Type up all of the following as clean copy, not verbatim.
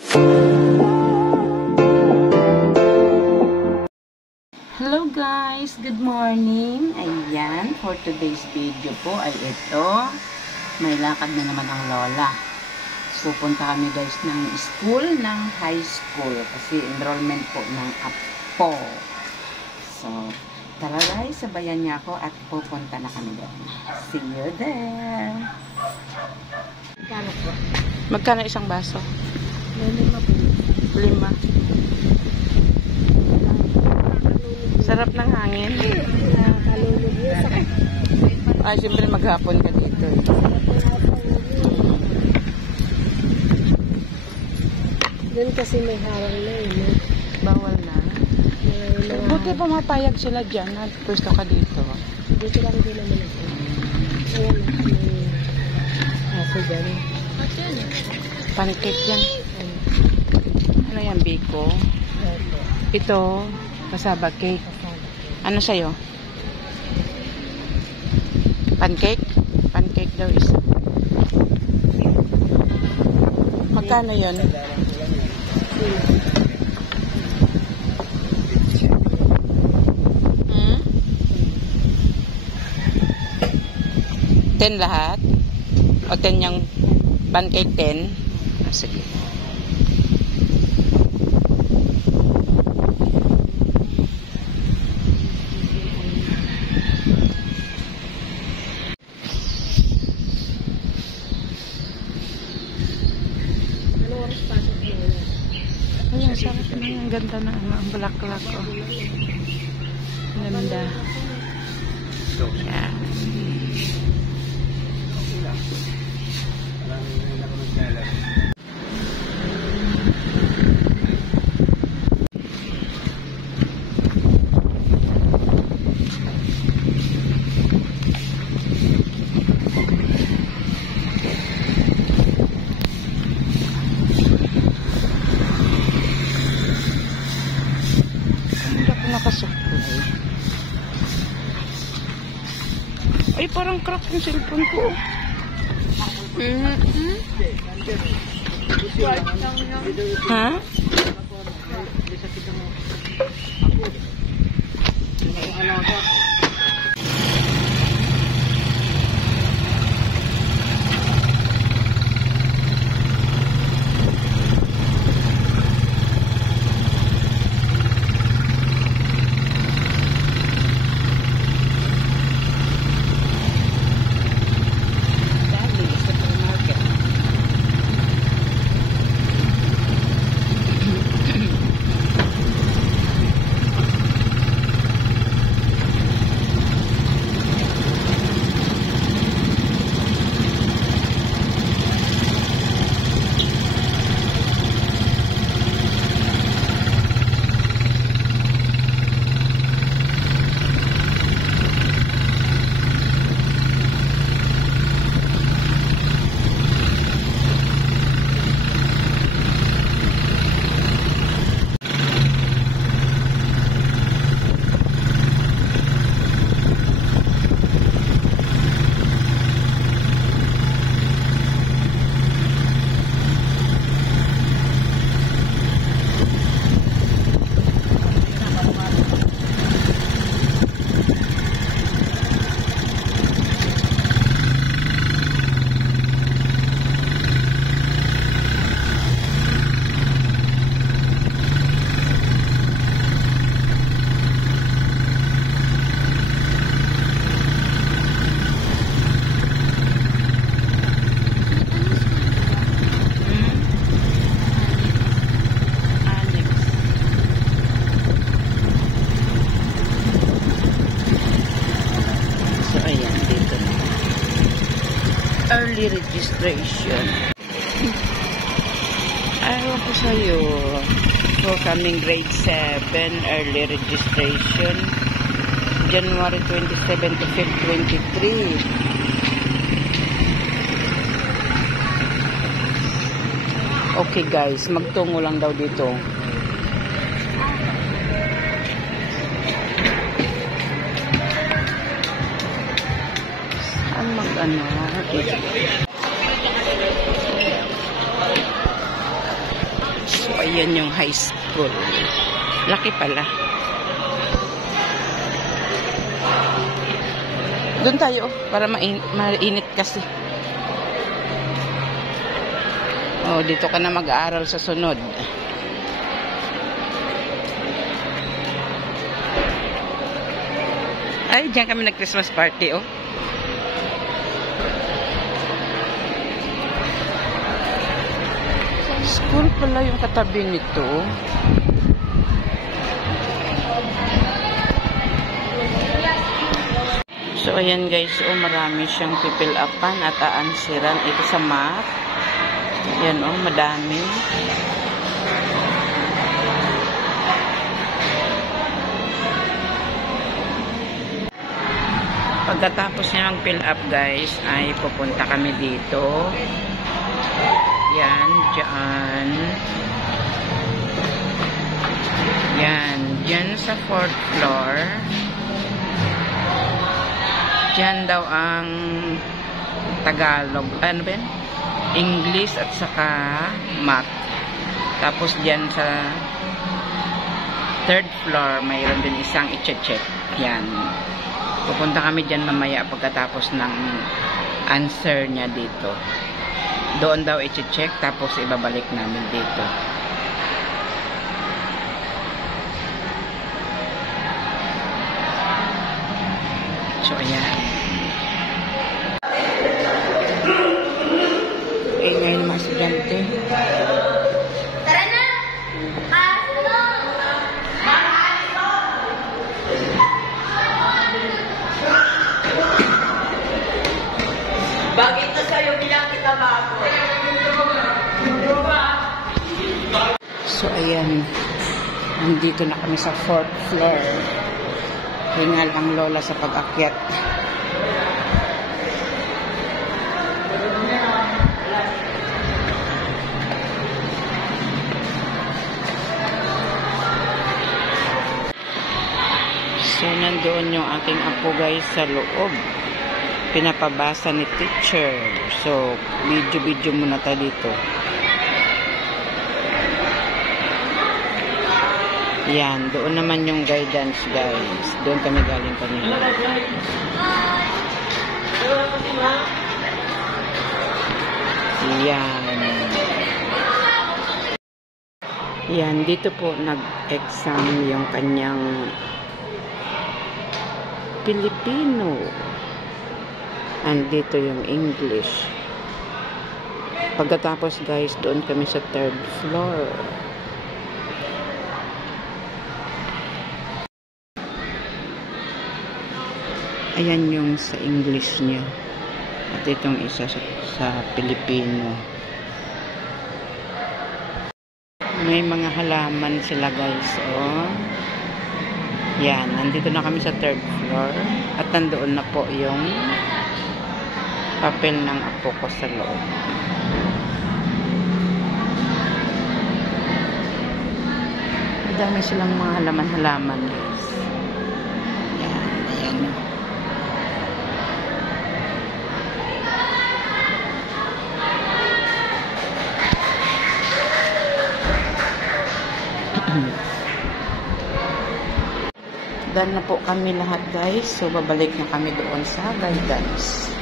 Hello guys, good morning. Ayan, for today's video po ay ito. May lakad na naman ang lola. Pupunta kami guys ng school, ng high school. Kasi enrollment po ng apo. So, tara guys, sabayan niya ako at pupunta na kami doon. See you there. Magkano isang baso? 5 po. 5. Sarap ng hangin. Ay, siyempre maghapon ka dito. Doon kasi may harang na yun. Bawal na. Buti pumapayag sila dyan. Pwesto ka dito. Dito lang din naman ako. Ayan, may aso dyan. Pancake yan. Ano yan, biko? Ito, kasaba cake. Ano sa'yo? Pancake? Pancake daw isa. Magkano yun? Hmm? 10 lahat? O 10 yung pancake 10? Ah, sige. Ayan, sarap na yan. Ang ganda na ang bulaklak ko. Ganda. Ayan. Nakasuklay. Ay, parang crack yung cellphone ko. Ha? Early registration. Ayaw ko sa'yo. So, coming grade 7, early registration. January 27 to Feb 23. Okay guys, magtungo lang daw dito. Saan mag-ano? ayan yung high school. Laki pala. Doon tayo, para mainit kasi. Oh, dito ka na mag-aaral sa sunod. Ay, diyan kami nag-Christmas party, oh. School pala yung katabi nito. So, ayan guys, oh, marami siyang pipil-upan at aansiran. Ito sa math. Ayan, oh, madami. Pagkatapos niya mag-fill up guys, ay pupunta kami dito. Yan, dyan. Yan, dyan sa 4th floor. Dyan daw ang Tagalog, ano ba yan? English at saka math. Tapos dyan sa 3rd floor, mayroon din isang i-check. Yan. Pupunta kami dyan mamaya pagkatapos ng answer niya dito. Doon daw i-check, tapos ibabalik namin dito. So, ayan. Ngayon yung mga estudyante. Tara na! Bakit na sa'yo bilang kita bago? So, ayan. Nandito na kami sa 4th floor. Hingal ang lola sa pag-akyat. So, nandoon yung aking apo guys sa loob. Pinapabasa ni teacher. So, video muna tayo dito. Yan, doon naman yung guidance guys. Doon kami galing kanina. Yan. Yan, dito po nag-exam yung kanyang Pilipino. And dito yung English. Pagkatapos guys, doon kami sa 3rd floor. Ayan yung sa English niya. At itong isa sa Pilipino. May mga halaman sila guys. Oh. Yan. Nandito na kami sa 3rd floor. At nandoon na po yung papel ng apo ko sa loob. Madami silang mga halaman-halaman guys. Yan. Ayan. Done na po kami lahat guys. So babalik na kami doon sa guidance.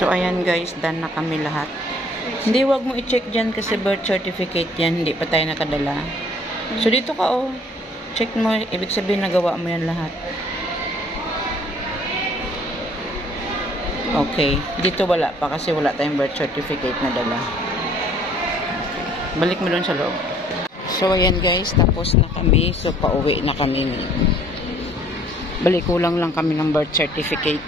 So ayan guys, done na kami lahat. Hindi, wag mo i-check dyan kasi birth certificate yan. Hindi pa tayo nakadala. So dito ka oh. Check mo. Ibig sabihin nagawa mo yan lahat. Okay. Dito wala pa kasi wala tayong birth certificate na dala. Balik mo doon sa loob. So, ayan guys. Tapos na kami. So, pauwi na kami. Balik kulang lang kami ng birth certificate.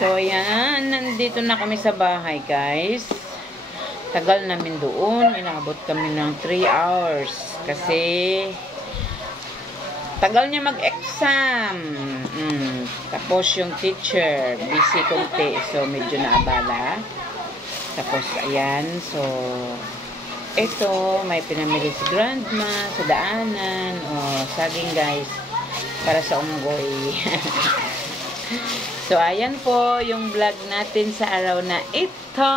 So, ayan. Nandito na kami sa bahay, guys. Tagal namin doon. Inabot kami ng 3 hours. Kasi, tagal niya mag-exam. Tapos, yung teacher, busy konti. So, medyo naabala. Tapos, ayan. So, ito, may pinamili si grandma sa daanan. O, saging, guys. Para sa unggoy. So, ayan po yung vlog natin sa araw na ito.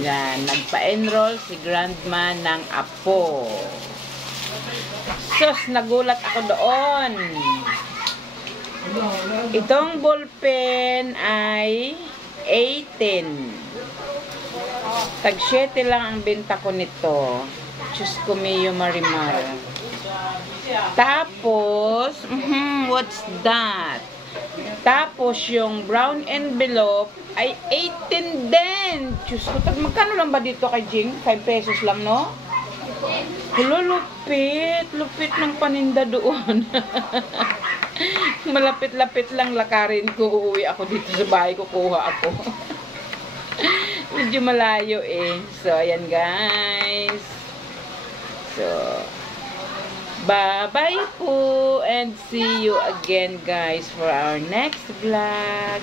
Yan, nagpa-enroll si grandma ng apo. Sus, nagulat ako doon. Itong ballpen ay 18. Tag 7 lang ang benta ko nito. Diyos ko, Mayo Marimar. Tapos, what's that? Tapos, yung brown envelope ay 18 din. Diyos ko, magkano lang ba dito kay Jing? 5 pesos lang, no? Hello, lupit. Lupit ng paninda doon. Malapit-lapit lang lakarin ko. Uuwi ako dito sa bahay. Kukuha ako. Medyo malayo eh. So, ayan guys. So, bye-bye po. And see you again guys for our next vlog.